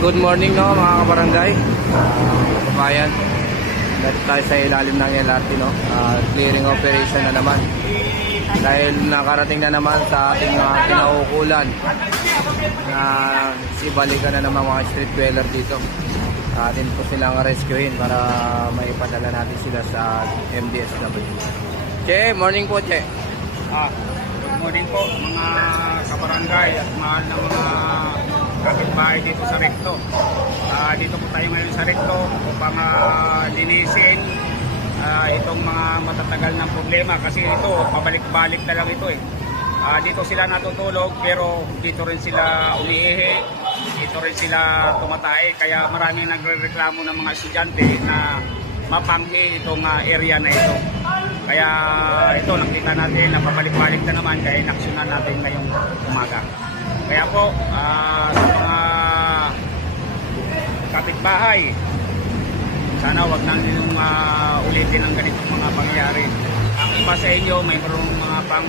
Good morning no mga kabarangay, kabayan. Dito tayo sa ilalim ng LRT no. Clearing operation na naman. Dahil nakarating na naman sa ating kinaukulan na ibalikan na naman mga street dweller dito. Atin po silang rescuein para maipadala natin sila sa MDSW. Che, morning po Che. Good morning po mga kabarangay at mahal na mga kapitbahay dito sa Recto. Dito po tayo ngayon sa Recto upang linisin itong mga matatagal ng problema kasi ito pabalik-balik na lang ito eh. Dito sila natutulog pero dito rin sila umiihi, dito rin sila tumatae, kaya maraming nagrereklamo ng mga estudyante na mapanghi itong area na ito. Kaya ito nakita natin na pabalik-balik na naman, kaya inaksyonan natin ngayong umaga. Kaya po sa mga kapitbahay, sana wag nang ninyong ulitin ang ganitong mga pangyayari. Ang iba sa inyo may marunong mga pang